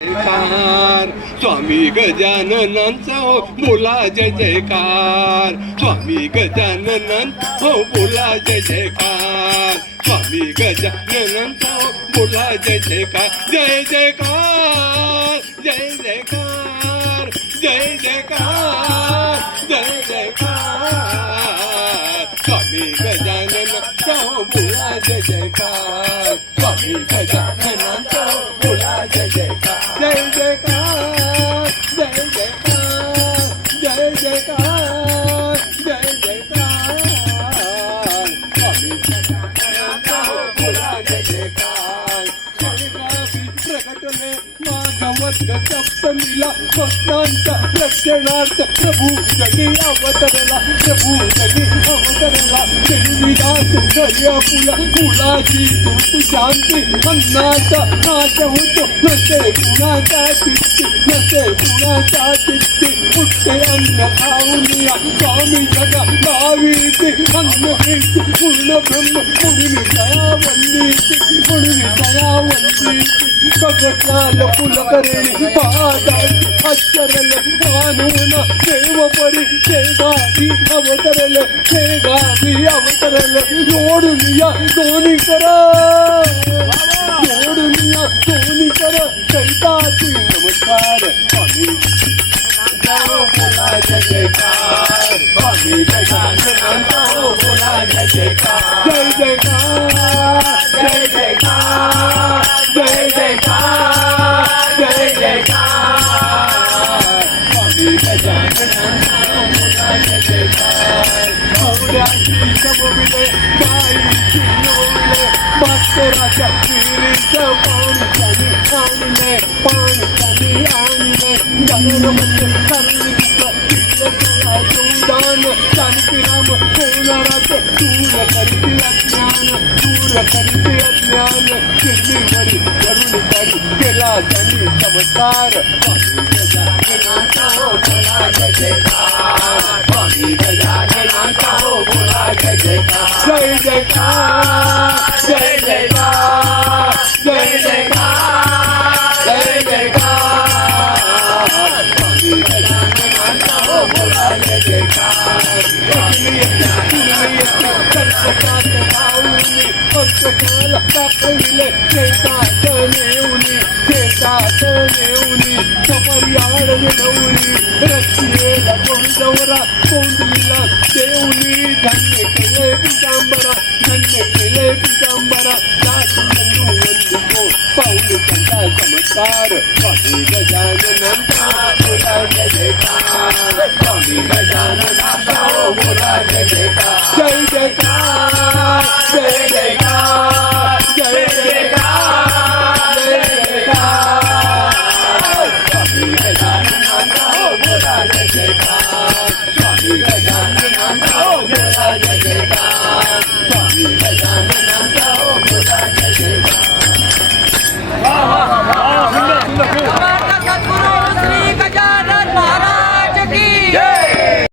जयकार स्वामी गजाननांचा हो बोला जय जयकार स्वामी गजाननांचा हो बोला जय जयकार स्वामी गजाननांचा हो बोला जय जयकार जय जयकार जय जयकार जय जयकार जय जयकार स्वामी गजाननांचा हो बोला जय जयकार स्वामी गजाननांचा हो बोला जय जयकार जय जयकार जय जयकार जय जयकार जय जयकार स्वामी गजाननांचा हो बोला जय जयकार प्रकटले माधवत सप्तमीला भक्तांचा रक्षणार्थ प्रभू जगी अवतरला प्रभू जगी अवतरला देवीदास घरी फुलाची तूर्त शांती अन्नाचा नाश होतो नसे कुणाचा चित्ती नसे कुणाचा चित्ती उठते अन्न खाऊनिया स्वामी जगा भावीती अन्न हेती पूर्ण ब्रह्म पुढील दयावंदीती पुढील दयावंदीती बघटाल फुलकरणी पादाची आश्चर्यल मानवून देवपरी शेगावी अवतरल शेगावी अवतरल जोडून या दोन्ही करा जोडून या दोन्ही कर चैताची नमस्कार स्वामी बोला जय जयकार स्वामी गजाननांचा हो बोला जय जयकार जय जयकार जय जयकार जय जयकार जय जयकार स्वामी गजाननांचा हो बोला जय जयकार भवऱ्याची शबविले बाईची नवले मास्तराच्या विहिरीचं पाणी आणले गगनमध्ये जोदान शांतीराम होणारात दूर करते अज्ञान शिर्डीवरी करून करी केला त्यांनी चमत्कार स्वामी गजाननांचा हो बोला जय जयकार स्वामी गजाननांचा हो बोला जय जयकार जय जयकार जय जयकार जय जयकार जय जयकार स्वामी गजाननांचा हो बोला जय जयकार पंचकाला दाखविले शेतात नेऊनी सपर्याड विनवली रस्तियेला गोंडवरा कोंडलीला देऊनी धन्य केले पितांबरा दास बंधू वंदुको पाऊल कंटा चमत्कार स्वामी गजाननांचा बोला जय जयकार स्वामी गजाननांचा बोला जय जयकार जय जयकार